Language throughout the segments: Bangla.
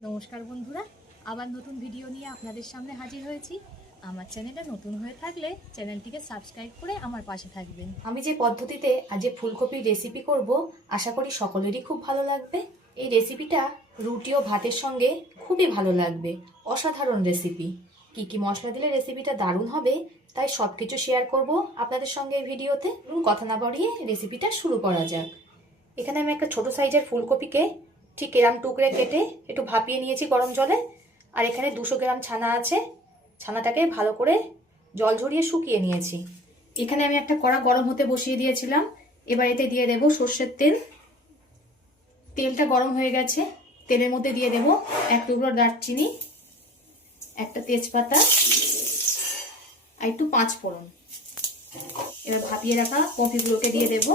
নমস্কার বন্ধুরা, আবার নতুন ভিডিও নিয়ে আপনাদের সামনে হাজির হয়েছি। আমার চ্যানেলটা নতুন হয়ে থাকলে চ্যানেলটিকে সাবস্ক্রাইব করে আমার পাশে থাকবেন। আমি যে পদ্ধতিতে আজ ফুলকপির রেসিপি করব, আশা করি সকলেরই খুব ভালো লাগবে। এই রেসিপিটা রুটি ও ভাতের সঙ্গে খুবই ভালো লাগবে। অসাধারণ রেসিপি। কি কি মশলা দিলে রেসিপিটা দারুণ হবে, তাই সব কিছু শেয়ার করব আপনাদের সঙ্গে এই ভিডিওতে। কথা না বাড়িয়ে রেসিপিটা শুরু করা যাক। এখানে আমি একটা ছোট সাইজের ফুলকপিকে ঠিক এরম টুকরে কেটে একটু ভাপিয়ে নিয়েছি গরম জলে। আর এখানে 200 গ্রাম ছানা আছে, ছানাটাকে ভালো করে জল ঝরিয়ে শুকিয়ে নিয়েছি। এখানে আমি একটা কড়া গরম হতে বসিয়ে দিয়েছিলাম। এবার এতে দিয়ে দেব সর্ষের তেল। তেলটা গরম হয়ে গেছে, তেলের মধ্যে দিয়ে দেব 1 টুকরো দারচিনি, একটা তেজপাতা আর একটু 5 ফোড়ন। এবার ভাপিয়ে রাখা কপিগুলোকে দিয়ে দেব।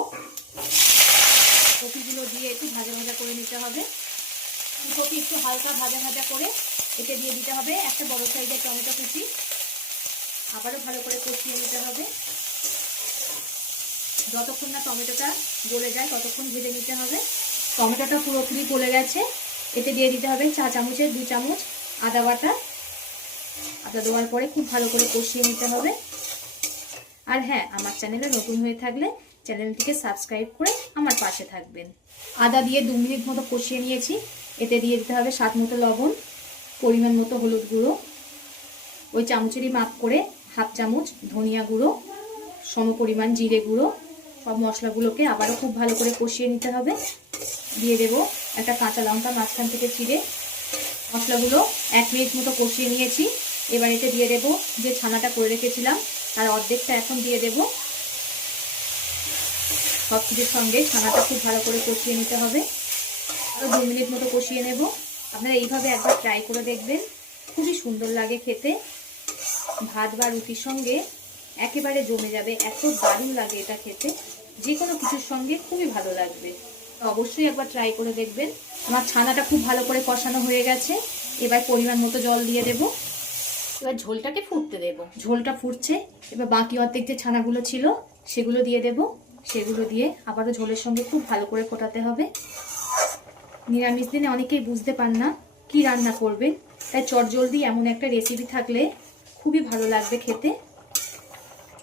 কপিগুলো দিয়ে একটু ভাজা ভাজা করে নিতে হবে। কপি একটু হালকা ভাজা ভাজা করে এতে দিয়ে দিতে হবে একটা বড় সাইজের টমেটো কুচি। আবারও ভালো করে কষিয়ে নিতে হবে। যতক্ষণ না টমেটোটা গলে যায় ততক্ষণ ভেজে নিতে হবে। টমেটোটা পুরোপুরি গলে গেছে, এতে দিয়ে দিতে হবে 4 চামচের 2 চামচ আদা বাটা। আদা দেওয়ার পরে খুব ভালো করে কষিয়ে নিতে হবে। আর হ্যাঁ, আমার চ্যানেলে নতুন হয়ে থাকলে চ্যানেলটিকে সাবস্ক্রাইব করে আমার পাশে থাকবেন। আদা দিয়ে 2 মিনিট মতো কষিয়ে নিয়েছি। এতে দিয়ে দিতে হবে স্বাদ মতো লবণ, পরিমাণ মতো হলুদ গুঁড়ো, ওই চামচেরই মাপ করে 1/2 চামচ ধনিয়া গুঁড়ো, সম পরিমাণ জিরে গুঁড়ো। সব মশলাগুলোকে আবারও খুব ভালো করে কষিয়ে নিতে হবে। দিয়ে দেব একটা কাঁচা লঙ্কা মাঝখান থেকে চিড়ে। মশলাগুলো 1 মিনিট মতো কষিয়ে নিয়েছি। এবার এতে দিয়ে দেব যে ছানাটা করে রেখেছিলাম তার অর্ধেকটা এখন দিয়ে দেব। সব কিছুর সঙ্গে ছানাটা খুব ভালো করে কষিয়ে নিতে হবে। আরও 2 মিনিট মতো কষিয়ে নেব। আপনারা এইভাবে একবার ট্রাই করে দেখবেন, খুবই সুন্দর লাগে খেতে। ভাত বা রুটির সঙ্গে একেবারে জমে যাবে, এত দারুণ লাগে এটা খেতে। যে কোনো কিছুর সঙ্গে খুবই ভালো লাগবে, অবশ্যই একবার ট্রাই করে দেখবেন। আমার ছানাটা খুব ভালো করে কষানো হয়ে গেছে। এবার পরিমাণ মতো জল দিয়ে দেব। এবার ঝোলটাকে ফুটতে দেব। ঝোলটা ফুটছে, এবার বাকি অর্ধেক যে ছানাগুলো ছিল সেগুলো দিয়ে দেব। সেগুলো দিয়ে আবারও ঝোলের সঙ্গে খুব ভালো করে ফোটাতে হবে। নিরামিষ দিনে অনেকেই বুঝতে পার না কি রান্না করবেন, তাই চটজলদি এমন একটা রেসিপি থাকলে খুবই ভালো লাগবে খেতে।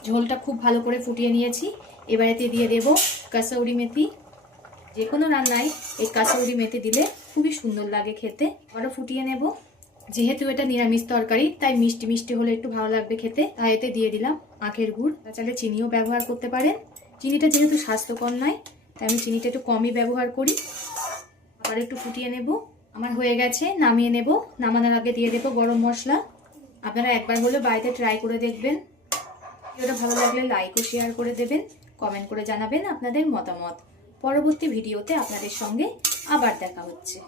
ঝোলটা খুব ভালো করে ফুটিয়ে নিয়েছি। এবার এতে দিয়ে দেব কাসৌরি মেথি। যে কোনো রান্নায় এই কাসৌরি মেথি দিলে খুবই সুন্দর লাগে খেতে। আরও ফুটিয়ে নেব। যেহেতু এটা নিরামিষ তরকারি তাই মিষ্টি মিষ্টি হলে একটু ভালো লাগবে খেতে, তাই এতে দিয়ে দিলাম আখের গুড়। তাছাড়া চিনিও ব্যবহার করতে পারেন। চিনিটা যেহেতু স্বাস্থ্যকর নয় তাই আমি চিনিটা একটু কমই ব্যবহার করি। আবার একটু ফুটিয়ে নেব। আমার হয়ে গেছে, নামিয়ে নেব। নামানোর আগে দিয়ে দেব গরম মশলা। আপনারা একবার হলে বাড়িতে ট্রাই করে দেখবেন। ভিডিওটা ভালো লাগলে লাইক ও শেয়ার করে দেবেন। কমেন্ট করে জানাবেন আপনাদের মতামত। পরবর্তী ভিডিওতে আপনাদের সঙ্গে আবার দেখা হচ্ছে।